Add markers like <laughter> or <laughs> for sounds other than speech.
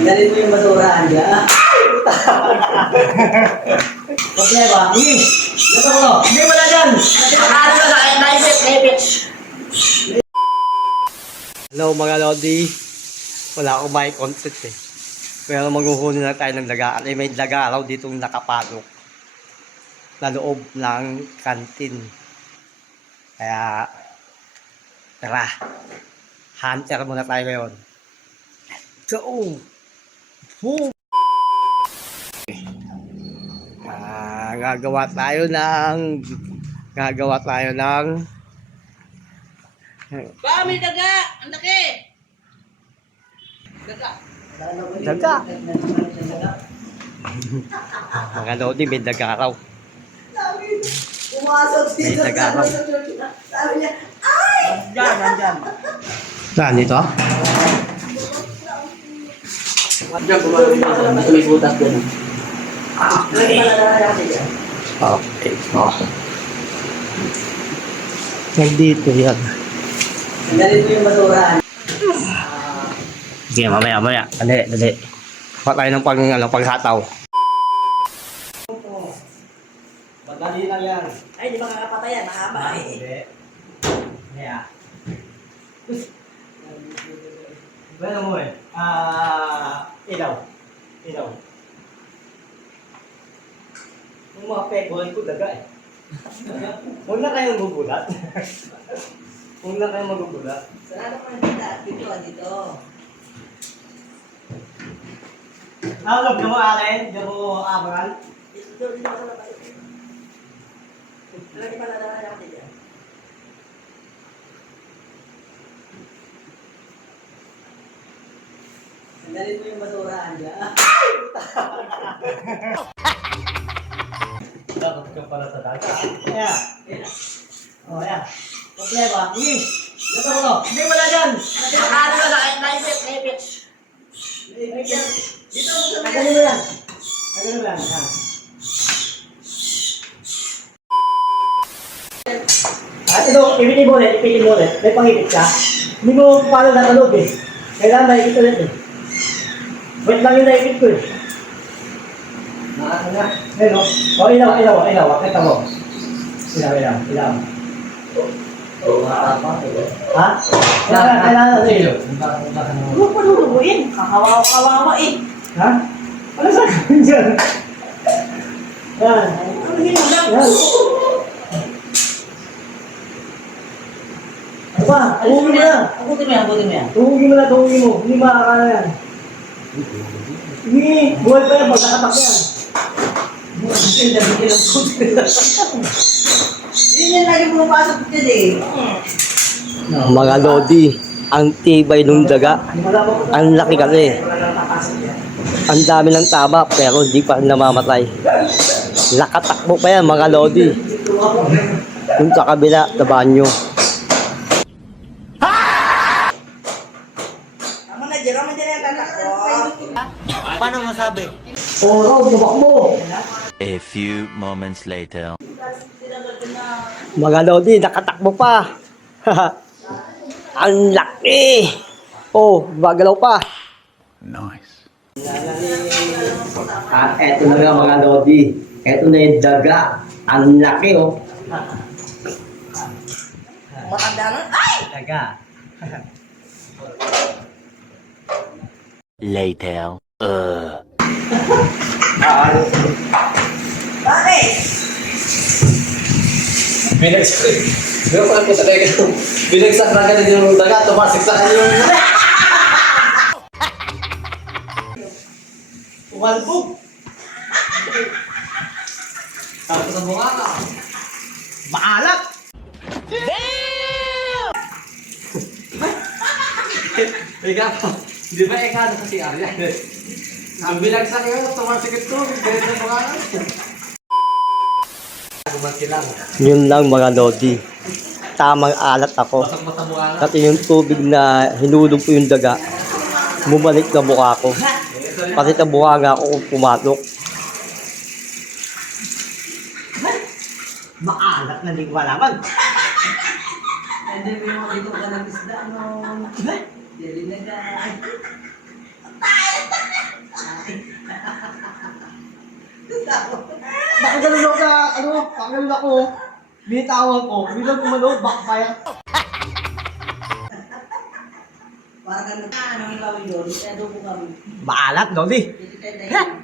Tanggalin mo yung basura, Anja. Problema. Hindi. Ito ko. Hindi wala dyan. Ano ka sa akin? Naipit, naipit. Hello mga Lodi. Wala akong may content eh. Pero maghuhuli na tayo ng daga. At may daga raw ditong nakapalok. Na loob ng kantin. Kaya, tara. Hunter muna tayo ngayon. Go! Boom! Ah, gagawa tayo ng gagawa tayo ng Ba, may daga! Ang laki! Daga. daga. Mga Lodi, may daga raw. Pumasok May daga raw. Sabi niya, Diyan, nandyan. Saan dito? Diyan, kumalo dito. Nasa may butas doon. Okay. Oh. Nandito yan. Tanggalin mo yung basura, Anja. Sige, mamaya, mamaya. Dali, dali. Pa tayo ng pang, ano, paghataw. Madali lang yan. Ay, di ba kakapatayan? Mahaba eh. Hindi. Kaya. Bueno mo eh. Ah, ilaw. Ilaw. Yung mga pekuhan ko daga eh. Huwag na kayong gugulat. <laughs> Huwag na kayong magugulat. Sarado ka na dito. Dito, dito. Nalog na mo alin, di mo abangan. Dito, dito ka na pala. Lagi pala na dyan. Tanggalin mo yung basura, Anja. <laughs> Dapat ka pala sa daga. Kaya. Oh, yan. Problema. Hindi. Ito ko. Hindi wala dyan. Ka sa akin? Naipit, naipit. Dito, mo sa Tagalin mo yan. Tagalin mo yan. Yan. At ito, ipitin mo ulit, ipitin mo ulit. May pangipit ka. Hindi mo paano nakalog eh. Kailangan naipit ulit eh. Wait lang yung naipit ko eh. Nakaka na. Ayun o. O, ilaw, ilaw, ilaw. Kita mo. Ilaw, ilaw, ilaw. Ha? Kailangan, kailangan na ilaw. Huwag pa lulubuin. Kakawawa-kawawa eh. Ha? Ano sa akin dyan? Yan. Ano yun lang? Yan. Ano ba? Tuhugin mo na. Abutin mo yan, abutin mo yan. Tuhugin mo na, tuhugin mo. Hindi makakala yan. Hindi, buhay pa yan. Pag nakatak yan. Yun yung lagi pumapasok dyan eh. Mga Lodi, ang tibay nung daga. Ang laki kasi. Ang dami ng tama pero hindi pa namamatay. Nakatakbo pa yan mga Lodi. Kung sa kabila, sa banyo. Tama na, Jerome, hindi na yung tatak ko. Oo, oh, mo. A few moments later. Mga Lodi, nakatakbo pa. <laughs> ang laki. Oh, bagalaw pa. Nice. At eto na nga mga Lodi. Eto na yung daga. Ang laki oh. Matanda. Ay! Daga. <laughs> Later. Uh. Bakit? Binagsak. Pero pala po talaga yung binagsak na ganun yung daga, tumasik sa kanya yung... Umalbog. Tapos mukha ka. Maalat. Ika po. Di ba ikaw na si Arya? Ang binagsak yun, tumasik ito. Ganun sa mukha ka. Gumanti lang. Yun lang mga Lodi. Tamang alat ako. Sa na. Pati yung tubig na hinulog ko yung daga, bumalik na mukha ko. Pati sa mukha nga ako pumatok. Maalat na hindi ko malaman. Hindi mo dito ka ng isda, no? Dali na na. Nakagaling ako sa, ano, nakagaling ako. Binitawag ko. Bilang kumano, backfire. Parang ano, anong ah, ilawin doon? Ito po kami. Maalat, Lodi. Ito tayo.